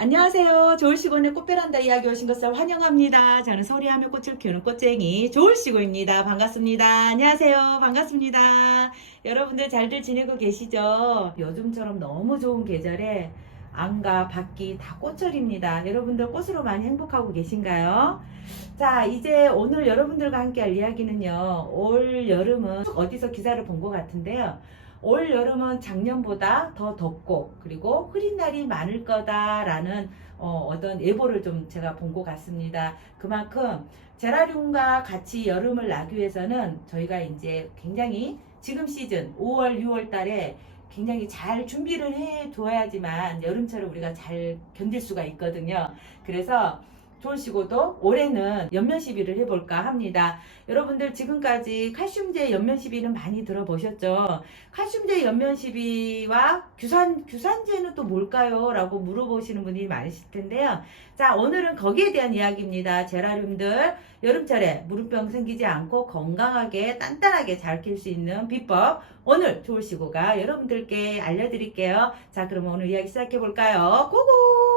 안녕하세요. 좋을시고의 꽃베란다 이야기 오신 것을 환영합니다. 저는 서리하며 꽃을 키우는 꽃쟁이 좋을시고입니다. 반갑습니다. 안녕하세요. 반갑습니다. 여러분들 잘들 지내고 계시죠? 요즘처럼 너무 좋은 계절에 안과 밖이 다 꽃철입니다. 여러분들 꽃으로 많이 행복하고 계신가요? 자, 이제 오늘 여러분들과 함께 할 이야기는요. 올 여름은 어디서 기사를 본 것 같은데요. 올 여름은 작년보다 더 덥고 그리고 흐린 날이 많을 거다라는 어, 떤 예보를 좀 제가 본 것 같습니다. 그만큼 제라늄과 같이 여름을 나기 위해서는 저희가 이제 굉장히 지금 시즌 5월, 6월 달에 굉장히 잘 준비를 해 두어야지만 여름철을 우리가 잘 견딜 수가 있거든요. 그래서 좋으시고도 올해는 연면 시비를 해볼까 합니다. 여러분들 지금까지 칼슘제 연면 시비는 많이 들어보셨죠? 칼슘제 연면 시비와 규산, 규산제는 또 뭘까요? 라고 물어보시는 분이 많으실 텐데요. 자, 오늘은 거기에 대한 이야기입니다. 제라늄들 여름철에 무릎병 생기지 않고 건강하게 단단하게 잘 키울 수 있는 비법 오늘 좋으시고가 여러분들께 알려드릴게요. 자, 그럼 오늘 이야기 시작해 볼까요? 고고!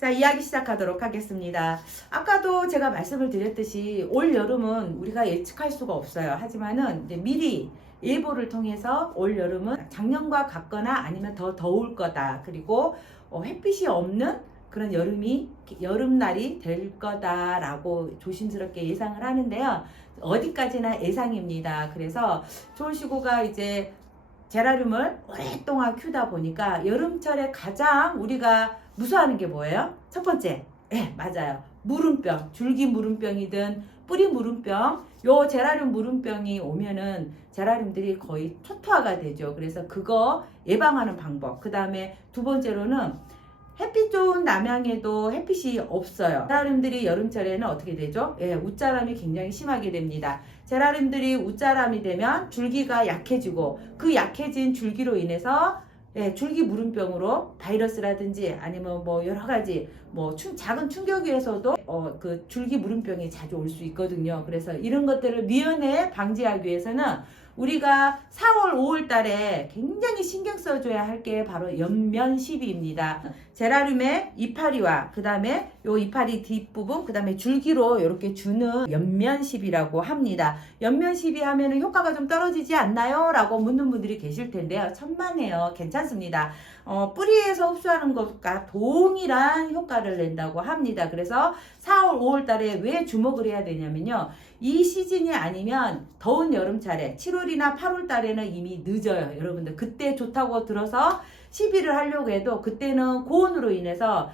자, 이야기 시작하도록 하겠습니다. 아까도 제가 말씀을 드렸듯이 올 여름은 우리가 예측할 수가 없어요. 하지만은 미리 예보를 통해서 올 여름은 작년과 같거나 아니면 더 더울 거다. 그리고 어, 햇빛이 없는 그런 여름이 여름날이 될 거다라고 조심스럽게 예상을 하는데요. 어디까지나 예상입니다. 그래서 좋으시고가 이제 제라늄을 오랫동안 키우다 보니까 여름철에 가장 우리가 무서워하는 게 뭐예요? 첫 번째, 예, 맞아요. 무름병, 줄기 무름병이든 뿌리 무름병, 요 제라늄 무름병이 오면은 제라늄들이 거의 초토화가 되죠. 그래서 그거 예방하는 방법. 그 다음에 두 번째로는 햇빛 좋은 남양에도 햇빛이 없어요. 제라늄들이 여름철에는 어떻게 되죠? 예, 웃자람이 굉장히 심하게 됩니다. 제라늄들이 웃자람이 되면 줄기가 약해지고 그 약해진 줄기로 인해서 예, 줄기 무름병으로 바이러스라든지 아니면 뭐 여러 가지 뭐 충, 작은 충격에서도 어, 그 줄기 무름병이 자주 올 수 있거든요. 그래서 이런 것들을 미연에 방지하기 위해서는 우리가 4월, 5월 달에 굉장히 신경 써줘야 할 게 바로 연면 시비입니다. 제라늄의 이파리와 그 다음에 요 이파리 뒷부분 그 다음에 줄기로 이렇게 주는 연면 시비라고 합니다. 연면 시비 하면 은 효과가 좀 떨어지지 않나요? 라고 묻는 분들이 계실 텐데요. 천만에요. 괜찮습니다. 어, 뿌리에서 흡수하는 것과 동일한 효과를 낸다고 합니다. 그래서 4월, 5월 달에 왜 주목을 해야 되냐면요. 이 시즌이 아니면 더운 여름철에 7월이나 8월 달에는 이미 늦어요. 여러분들 그때 좋다고 들어서 시비를 하려고 해도 그때는 고온으로 인해서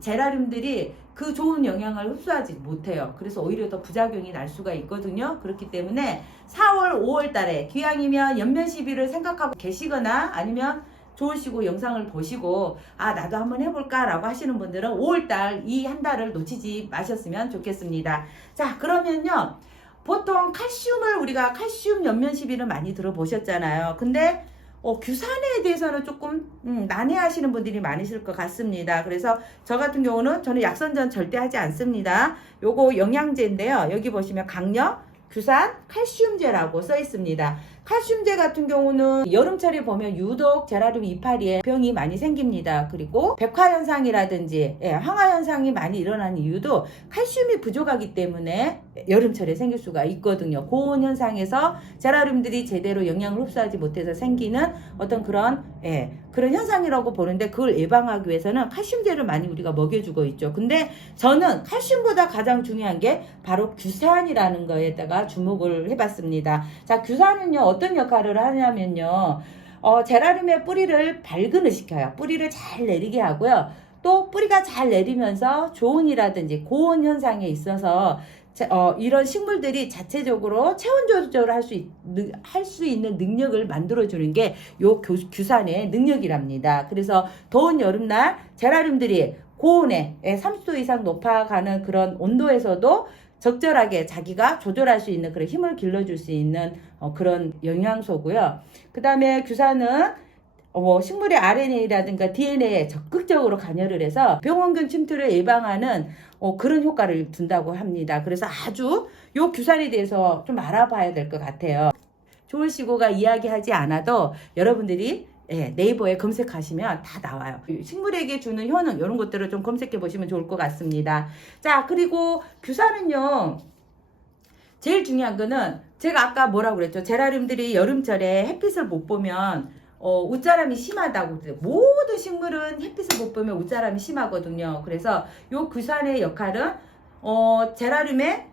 제라늄들이 그 좋은 영향을 흡수하지 못해요. 그래서 오히려 더 부작용이 날 수가 있거든요. 그렇기 때문에 4월, 5월 달에 기왕이면 연면 시비를 생각하고 계시거나 아니면 좋으시고 영상을 보시고 아 나도 한번 해볼까 라고 하시는 분들은 5월달 이 한 달을 놓치지 마셨으면 좋겠습니다. 자 그러면요 보통 칼슘을 우리가 칼슘 연면 시비를 많이 들어보셨잖아요. 근데 어, 규산에 대해서는 조금 음, 난해하시는 분들이 많으실 것 같습니다. 그래서 저 같은 경우는 저는 약선전 절대 하지 않습니다. 요거 영양제인데요. 여기 보시면 강력, 규산, 칼슘제라고 써 있습니다. 칼슘제 같은 경우는 여름철에 보면 유독 제라늄 이파리에 병이 많이 생깁니다. 그리고 백화 현상이라든지 예, 항화 현상이 많이 일어나는 이유도 칼슘이 부족하기 때문에 여름철에 생길 수가 있거든요. 고온 현상에서 제라늄들이 제대로 영양을 흡수하지 못해서 생기는 어떤 그런 예, 그런 현상이라고 보는데 그걸 예방하기 위해서는 칼슘제를 많이 우리가 먹여주고 있죠. 근데 저는 칼슘보다 가장 중요한 게 바로 규산이라는 거에다가 주목을 해봤습니다. 자, 규산은요 어떤 역할을 하냐면요. 어, 제라늄의 뿌리를 발근을 시켜요. 뿌리를 잘 내리게 하고요. 또 뿌리가 잘 내리면서 조온이라든지 고온 현상에 있어서 자, 어, 이런 식물들이 자체적으로 체온 조절을 할 수 할 수 있는 능력을 만들어주는 게 요 규산의 능력이랍니다. 그래서 더운 여름날 제라늄들이 고온에 30도 이상 높아가는 그런 온도에서도 적절하게 자기가 조절할 수 있는 그런 힘을 길러줄 수 있는 어, 그런 영양소고요. 그 다음에 규산은 어, 뭐 식물의 RNA라든가 DNA에 적극적으로 관여를 해서 병원균 침투를 예방하는 어, 그런 효과를 둔다고 합니다. 그래서 아주 요 규산에 대해서 좀 알아봐야 될 것 같아요. 좋은 시고가 이야기하지 않아도 여러분들이 예, 네이버에 검색하시면 다 나와요. 식물에게 주는 효능 이런 것들을 좀 검색해 보시면 좋을 것 같습니다. 자, 그리고 규사는요. 제일 중요한 거는 제가 아까 뭐라고 그랬죠? 제라늄들이 여름철에 햇빛을 못 보면 어, 웃자람이 심하다고 그래요. 모든 식물은 햇빛을 못 보면 웃자람이 심하거든요. 그래서 요 규산의 역할은 어, 제라늄의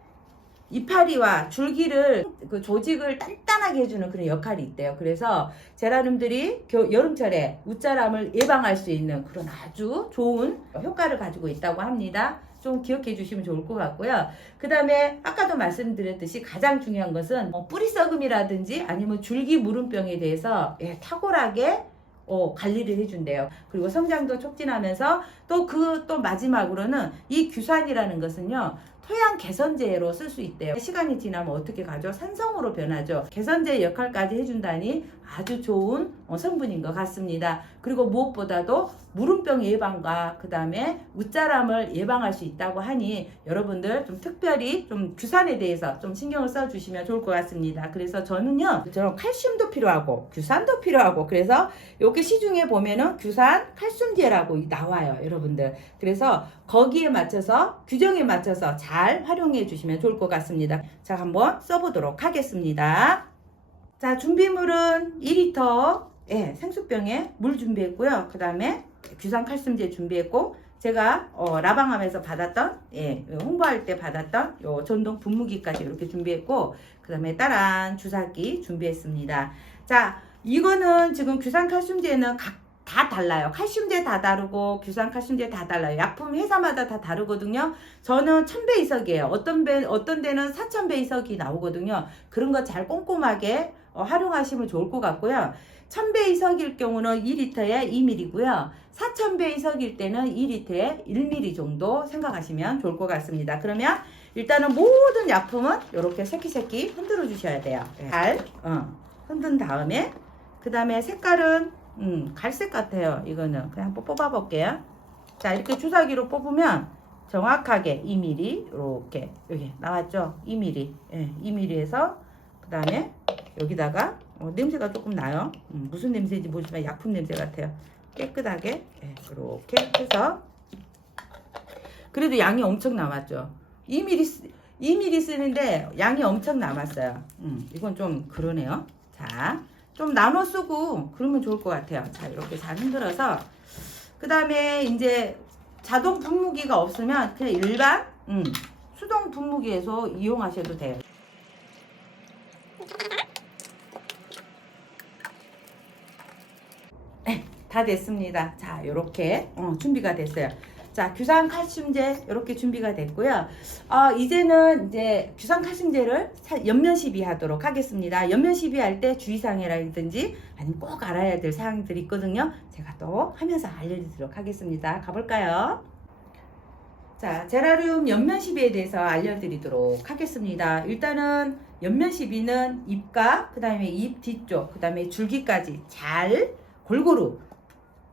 이파리와 줄기를 그 조직을 단단하게 해주는 그런 역할이 있대요. 그래서 제라늄들이 겨- 여름철에 웃자람을 예방할 수 있는 그런 아주 좋은 효과를 가지고 있다고 합니다. 좀 기억해 주시면 좋을 것 같고요. 그 다음에 아까도 말씀드렸듯이 가장 중요한 것은 뭐 뿌리 썩음이라든지 아니면 줄기 무름병에 대해서 예, 탁월하게 어, 관리를 해준대요. 그리고 성장도 촉진하면서 또 그또 마지막으로는 이 규산이라는 것은요. 토양 개선제로 쓸 수 있대요. 시간이 지나면 어떻게 가죠? 산성으로 변하죠. 개선제 역할까지 해준다니 아주 좋은 어, 성분인 것 같습니다. 그리고 무엇보다도 무름병 예방과 그 다음에 웃자람을 예방할 수 있다고 하니 여러분들 좀 특별히 좀 규산에 대해서 좀 신경을 써주시면 좋을 것 같습니다. 그래서 저는요, 저는 칼슘도 필요하고 규산도 필요하고 그래서 이렇게 시중에 보면은 규산 칼슘제라고 나와요, 여러분들. 그래서 거기에 맞춰서 규정에 맞춰서 잘 활용해 주시면 좋을 것 같습니다. 자, 한번 써보도록 하겠습니다. 자, 준비물은 2리터 예, 생수병에 물 준비했고요. 그 다음에 규산 칼슘제 준비했고 제가 어, 라방함에서 받았던 예, 홍보할 때 받았던 요 전동 분무기까지 이렇게 준비했고 그 다음에 따란 주사기 준비했습니다. 자, 이거는 지금 규산 칼슘제는 각 다 달라요. 칼슘제 다 다르고 규산 칼슘제 다 달라요. 약품 회사마다 다 다르거든요. 저는 1000배 이석이에요. 어떤 배 어떤 데는 4000배 이석이 나오거든요. 그런 거 잘 꼼꼼하게 어, 활용하시면 좋을 것 같고요. 1000배 이석일 경우는 2리터에 2ml고요. 4000배 이석일 때는 2리터에 1ml 정도 생각하시면 좋을 것 같습니다. 그러면 일단은 모든 약품은 이렇게 새끼새끼 흔들어 주셔야 돼요. 잘 어, 흔든 다음에 그 다음에 색깔은 음, 갈색 같아요. 이거는 그냥 한번 뽑아 볼게요. 자 이렇게 주사기로 뽑으면 정확하게 2mm 이렇게 여기 나왔죠? 2mm 예, 2mm에서 그 다음에 여기다가 어, 냄새가 조금 나요. 음, 무슨 냄새인지 모르지만 약품 냄새 같아요. 깨끗하게 예, 이렇게 해서 그래도 양이 엄청 남았죠. 2mm 쓰, 2mm 쓰는데 양이 엄청 남았어요. 음, 이건 좀 그러네요. 자, 좀 나눠 쓰고 그러면 좋을 것 같아요. 자, 이렇게 잘 흔들어서 그 다음에 이제 자동 분무기가 없으면 그냥 일반 음, 수동 분무기에서 이용하셔도 돼요. 네, 다 됐습니다. 자, 이렇게 어, 준비가 됐어요. 자, 규산 칼슘제 이렇게 준비가 됐고요. 어, 이제는 이제 규산 칼슘제를 사- 연면 시비하도록 하겠습니다. 연면 시비할 때 주의사항이라든지 아니면 꼭 알아야 될 사항들이 있거든요. 제가 또 하면서 알려드리도록 하겠습니다. 가볼까요? 자, 제라늄 연면 시비에 대해서 알려드리도록 하겠습니다. 일단은 연면 시비는 잎과 그 다음에 잎 뒤쪽, 그 다음에 줄기까지 잘 골고루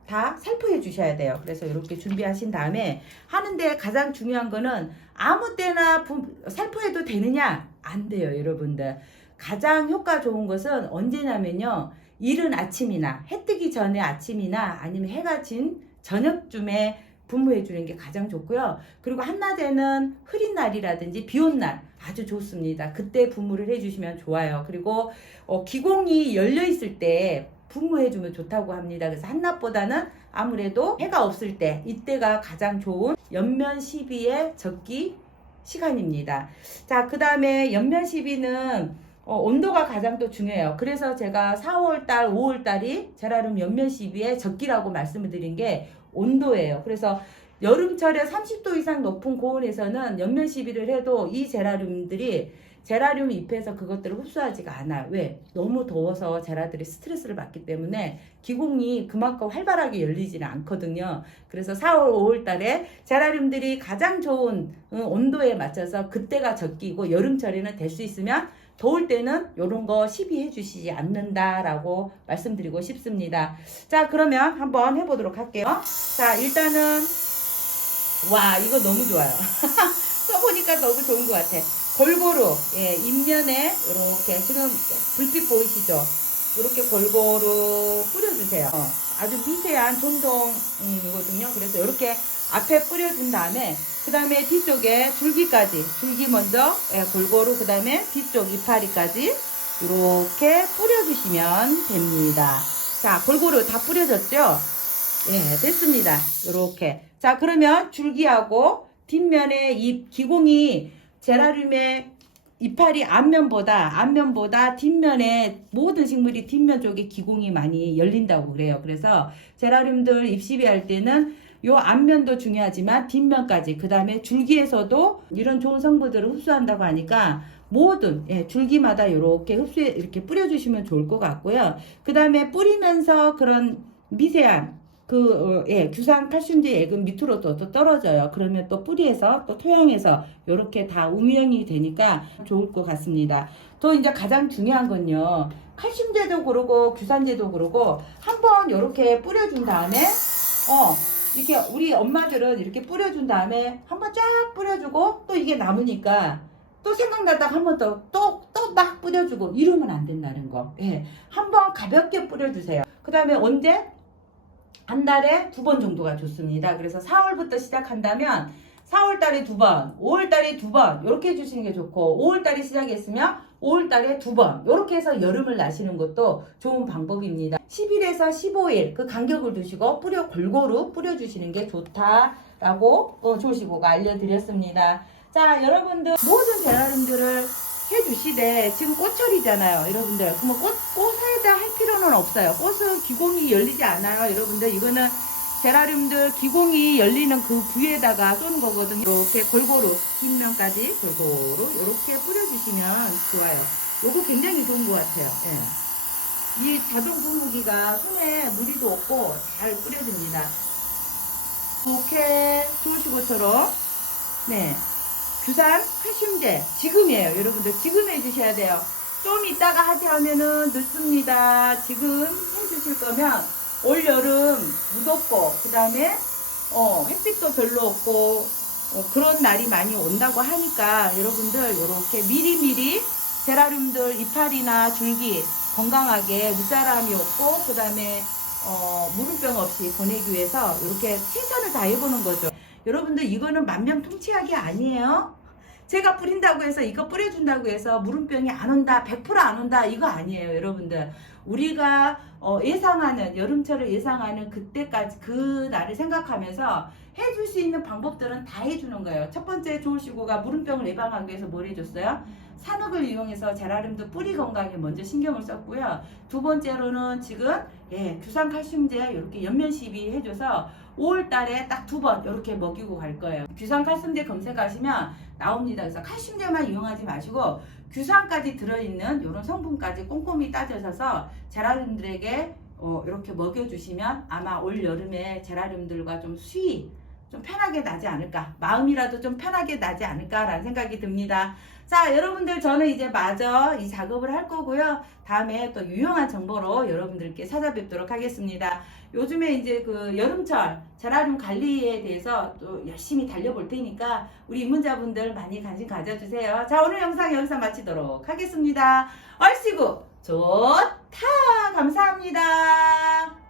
다 살포해 주셔야 돼요. 그래서 이렇게 준비하신 다음에 하는데 가장 중요한 거는 아무 때나 부- 살포해도 되느냐? 안 돼요, 여러분들. 가장 효과 좋은 것은 언제냐면요. 이른 아침이나 해 뜨기 전에 아침이나 아니면 해가 진 저녁쯤에 분무해 주는 게 가장 좋고요. 그리고 한낮에는 흐린 날이라든지 비 온 날 아주 좋습니다. 그때 분무를 해 주시면 좋아요. 그리고 어, 기공이 열려 있을 때 분무해 주면 좋다고 합니다. 그래서 한낮보다는 아무래도 해가 없을 때 이때가 가장 좋은 연면 시비의 적기 시간입니다. 자, 그 다음에 연면 시비는 어, 온도가 가장 또 중요해요. 그래서 제가 4월달, 5월달이 제라늄 연면 시비의 적기라고 말씀을 드린 게 온도예요. 그래서 여름철에 30도 이상 높은 고온에서는 연면 시비를 해도 이 제라늄들이 제라늄 잎에서 그것들을 흡수하지가 않아요. 왜? 너무 더워서 제라들이 스트레스를 받기 때문에 기공이 그만큼 활발하게 열리지는 않거든요. 그래서 4월, 5월 달에 제라늄들이 가장 좋은 어, 온도에 맞춰서 그때가 적기고 여름철에는 될 수 있으면 더울 때는 이런 거 시비해 주시지 않는다라고 말씀드리고 싶습니다. 자, 그러면 한번 해보도록 할게요. 자, 일단은 와, 이거 너무 좋아요. 써보니까 너무 좋은 것 같아. 골고루 예, 잎면에 이렇게 지금 불빛 보이시죠? 이렇게 골고루 뿌려주세요. 어, 아주 미세한 존동이거든요. 그래서 이렇게 앞에 뿌려준 다음에 그 다음에 뒤쪽에 줄기까지 줄기 먼저 예, 골고루 그 다음에 뒤쪽 이파리까지 이렇게 뿌려주시면 됩니다. 자 골고루 다 뿌려졌죠? 예 됐습니다. 이렇게 자 그러면 줄기하고 뒷면에 이 기공이 제라늄의 이파리 앞면보다 앞면보다 뒷면에 모든 식물이 뒷면 쪽에 기공이 많이 열린다고 그래요. 그래서 제라늄들 입시비 할 때는 요 앞면도 중요하지만 뒷면까지 그 다음에 줄기에서도 이런 좋은 성분들을 흡수한다고 하니까 모든 예, 줄기마다 이렇게 흡수 이렇게 뿌려주시면 좋을 것 같고요. 그 다음에 뿌리면서 그런 미세한 그 어, 예, 규산 칼슘제 액은 밑으로 또, 또 떨어져요. 그러면 또 뿌리에서 또 토양에서 이렇게 다 우명이 되니까 좋을 것 같습니다. 또 이제 가장 중요한 건요. 칼슘제도 그러고 규산제도 그러고 한번 이렇게 뿌려준 다음에 어 이렇게 우리 엄마들은 이렇게 뿌려준 다음에 한번 쫙 뿌려주고 또 이게 남으니까 또 생각나다가 한 번 더 또 또 막 뿌려주고 이러면 안 된다는 거. 예, 한번 가볍게 뿌려주세요. 그 다음에 언제 한 달에 두 번 정도가 좋습니다. 그래서 4월부터 시작한다면 4월 달에 두 번, 5월 달에 두 번, 이렇게 해주시는 게 좋고, 5월 달에 시작했으면 5월 달에 두 번, 이렇게 해서 여름을 나시는 것도 좋은 방법입니다. 10일에서 15일 그 간격을 두시고 뿌려 골고루 뿌려주시는 게 좋다라고 어, 조시고가 알려드렸습니다. 자, 여러분들 모든 제라늄들을 해주시되 지금 꽃철이잖아요, 여러분들. 그러면 꽃 꽃에다 할 필요는 없어요. 꽃은 기공이 열리지 않아요, 여러분들. 이거는 제라늄들 기공이 열리는 그 부위에다가 쏘는 거거든요. 이렇게 골고루 뒷면까지 골고루 이렇게 뿌려주시면 좋아요. 요거 굉장히 좋은 것 같아요. 예. 이 자동 분무기가 손에 무리도 없고 잘 뿌려줍니다. 이렇게 좋으시고처럼 네 규산 칼슘제 지금이에요 여러분들 지금 해주셔야 돼요 좀 이따가 하지 하면은 늦습니다 지금 해주실 거면 올 여름 무덥고 그 다음에 어 햇빛도 별로 없고 어, 그런 날이 많이 온다고 하니까 여러분들 이렇게 미리미리 제라늄들 이파리나 줄기 건강하게 무자람이 없고 그 다음에 어, 무름병 없이 보내기 위해서 이렇게 최선을 다해보는 거죠. 여러분들 이거는 만병통치약이 아니에요. 제가 뿌린다고 해서 이거 뿌려준다고 해서 무름병이 안 온다, 100%안 온다 이거 아니에요, 여러분들. 우리가 어, 예상하는 여름철을 예상하는 그때까지 그 날을 생각하면서 해줄 수 있는 방법들은 다 해주는 거예요. 첫 번째 좋으시고가 무름병을 예방하기 위해서 뭘 해줬어요? 산업을 이용해서 제라늄도 뿌리 건강에 먼저 신경을 썼고요. 두 번째로는 지금 예, 규산 칼슘제 이렇게 연면 시비 해줘서 5월 달에 딱 두 번 이렇게 먹이고 갈 거예요. 규산 칼슘제 검색하시면 나옵니다. 그래서 칼슘제만 이용하지 마시고 규산까지 들어있는 이런 성분까지 꼼꼼히 따져서 제라늄들에게 어, 이렇게 먹여주시면 아마 올 여름에 제라늄들과 좀 수위 좀 편하게 나지 않을까 마음이라도 좀 편하게 나지 않을까라는 생각이 듭니다. 자 여러분들 저는 이제 마저 이 작업을 할 거고요. 다음에 또 유용한 정보로 여러분들께 찾아뵙도록 하겠습니다. 요즘에 이제 그 여름철 제라늄 관리에 대해서 또 열심히 달려볼 테니까 우리 입문자분들 많이 관심 가져주세요. 자 오늘 영상 여기서 마치도록 하겠습니다. 얼씨구 좋다 감사합니다.